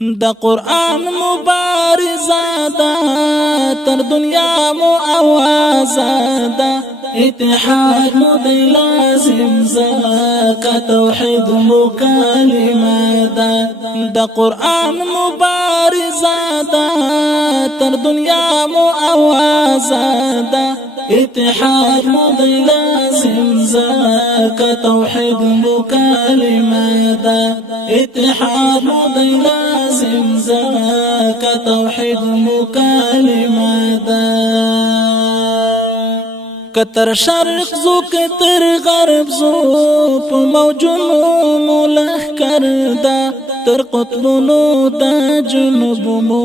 دا قرآن مبارزه دا تر دنیا مو آوازه دا اتحاد مو دی لازم زکا توحید مو کلمه دا قرآن مبارزه دا تر دنیا مو آوازه دا اتحاد مو دی لازم زکا توحید مو کلمه دا اتحاد مو دی لازم زکا توحید مو کلمه دا کتر شرق زو کتر غرب زو په موجونو مولخ کردا تر قطبونو دا جنوب مو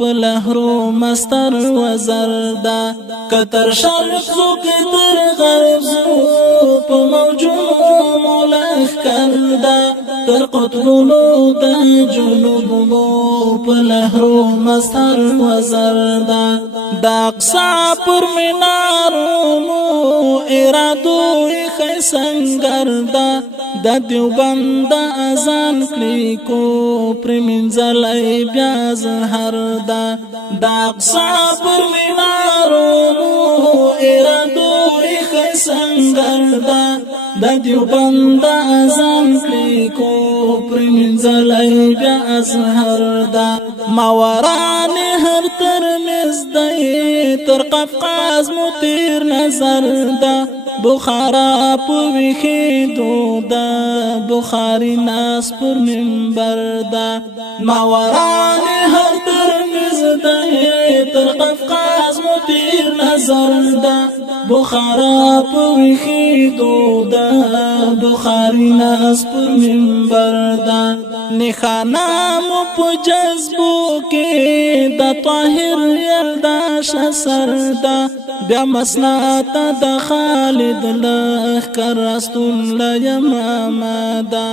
په لهرو مستر وزردا کتر شرق زو کتر غرب زو په موجونو مولخ کردا تر قطبونو دا جنوب مو په لهرو مستر وزردا دا اقصا پر منارو مو ارادو خیسنگر دا دیوبند ازان کلی کو پرمنزلی بیا زهر دا اقصا پر منارو مو ارادو خیسنگر دا دیوبند ازان کلی کو پرمنزلی بیا زهر ماوران هر ترمز دی تر قفقاز مو تیر نظر دا بخارا پویخی دو دا بخاری ناس پر منبر دا ماوران هر ترمز دی تر قفقاز مو تیر نظر دا بخارا پویخی دو دا بخاری ناس پر منبر دا نخانا مو پو جذبو کی دا طاہر یلدا شسر دا بیا مسلاتا دا خالد لخ کرستون لیم دا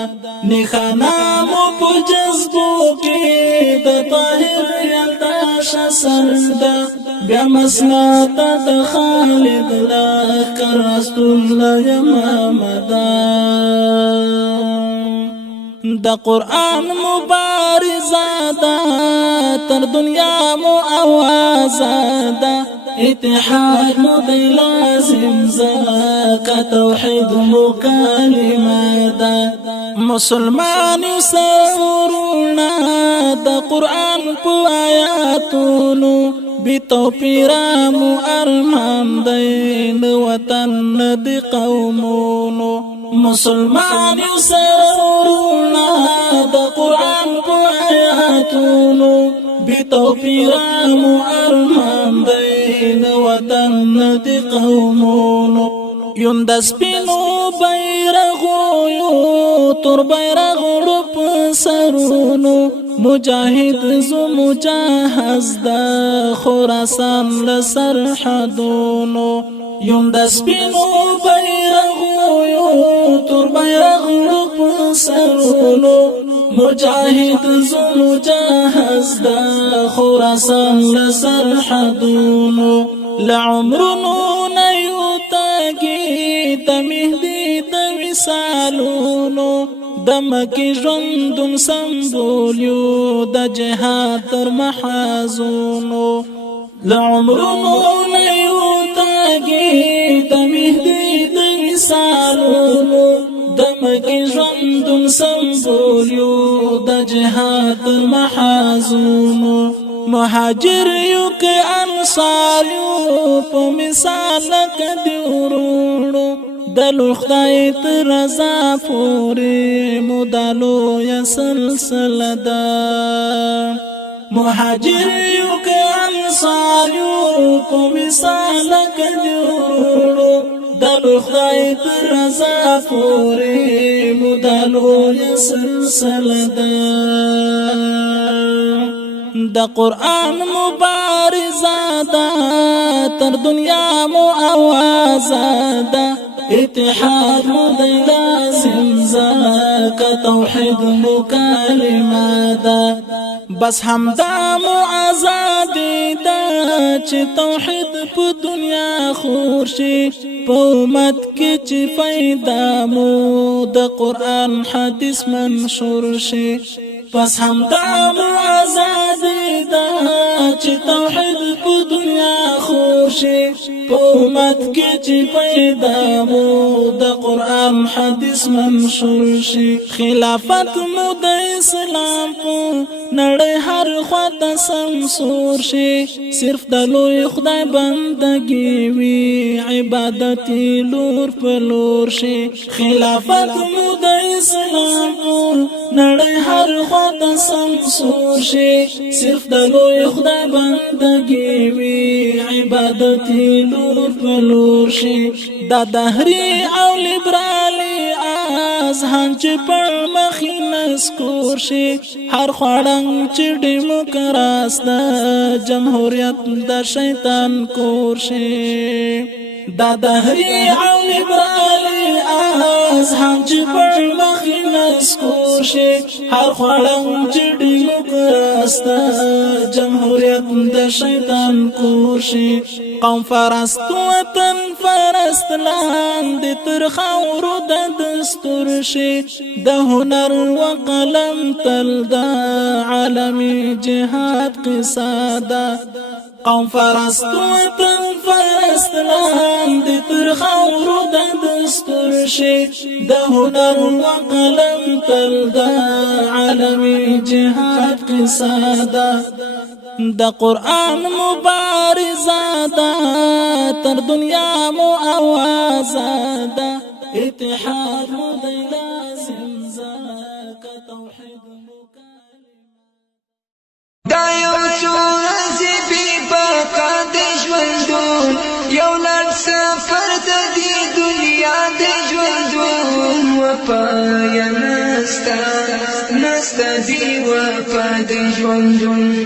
نخانا مو پو جذبو کی دا طاہر یلدا شسر دا بیا مسلاتا دا خالد لخ کرستون لیم دا دا قرآن مبارزه دا تر دنیا مو آوازه دا اتحاد مو دی لازم زکا توحید مو کلمه دا مسلمان سورونا دا قرآن پو آیاتونو بی توپیرا مو ارمان دین وطن دی قومونو مسلمان سرونا دا قرآن پو آیاتونو بی توپیرام ارمان دین وطن دی قومونو یون دس پینو بیرغو یو تر بیرغو رپ سرونو مجاہد زو مجاہز دا خوراسان لسرحدونو یون دس پینو بیرغو یو تر بیرغو رپ سرونو مجاہد زو مجاہز دا خوراسان لسرحدونو لعمرنو نیو تاگی دا مهدی دا وصالونو دا مکی ژوندون سمبولیو دا جهاد تر محازونو لعمرنو نیو تاگی دا مهدی دا وصالونو دا مکی ژوندون سمبولیو دا جهاد تر محازونو مهاجر یو که انصار یو په مثال کدی ورونو دلو خدای تر رضا پوری مدالو یا سلسله دا مهاجر یو که انصار یو په مثال کدی ورونو دلو خدای تر رضا پوری مدالو یا سلسله دا قرآن مبارزه دا تر دنیا مو آوازه دا اتحاد مو دی لازم زکا توحید مو کلمه دا بس همدا مو آزادی دا چه توحید پا دنیا خورشی پا امت کی چه فیدا مو دا قرآن حدیث منشور شی پس همدا مو آزادی دا چې توحید په دنیا خوشي په امت کې چې پیدا مو د قرآن حدیث منشور شي خلافت مو د اسلام په نړۍ هر خواته سمسور شي صرف د لوی خدای بندګي وي عبادت لور په لور شي خلافت مو د اسلام په نړۍ هر خواته سمسور شي صرف د لوی خدای بندګي وي عبادت لور په لور شي دا دهري او لیبرالي اذهان چې پر مخینه سکور شي هر خوړنګ چې ډیموکراس د جمهوریت د شیطان کور شي دا دهري او لیبرالي اذهان چې پر مخینه سکور شي هر خوړنګ چې ډیموکراس د جمهوریت د شیطان کور شي قوم فرست وطن فرست لاندې تر خاورو د دستور شي د هنر و قلم تل د عالمي جهاد قصه ده قوم فرست وطن فرست لاندې تر خاورو د دستور شي د هنر و قلم تل د عالمي جهاد قصه ده د قرآن مبارزه ده تر دنیا مو اوازه ده اتحاد مو دی لازم زکه توحید مو دا یو څو ورځې بې باکه د ژوندون یو لنډ سفر د دې دنیا د ژوندون وفا یا نسته دې وفا د ژوندون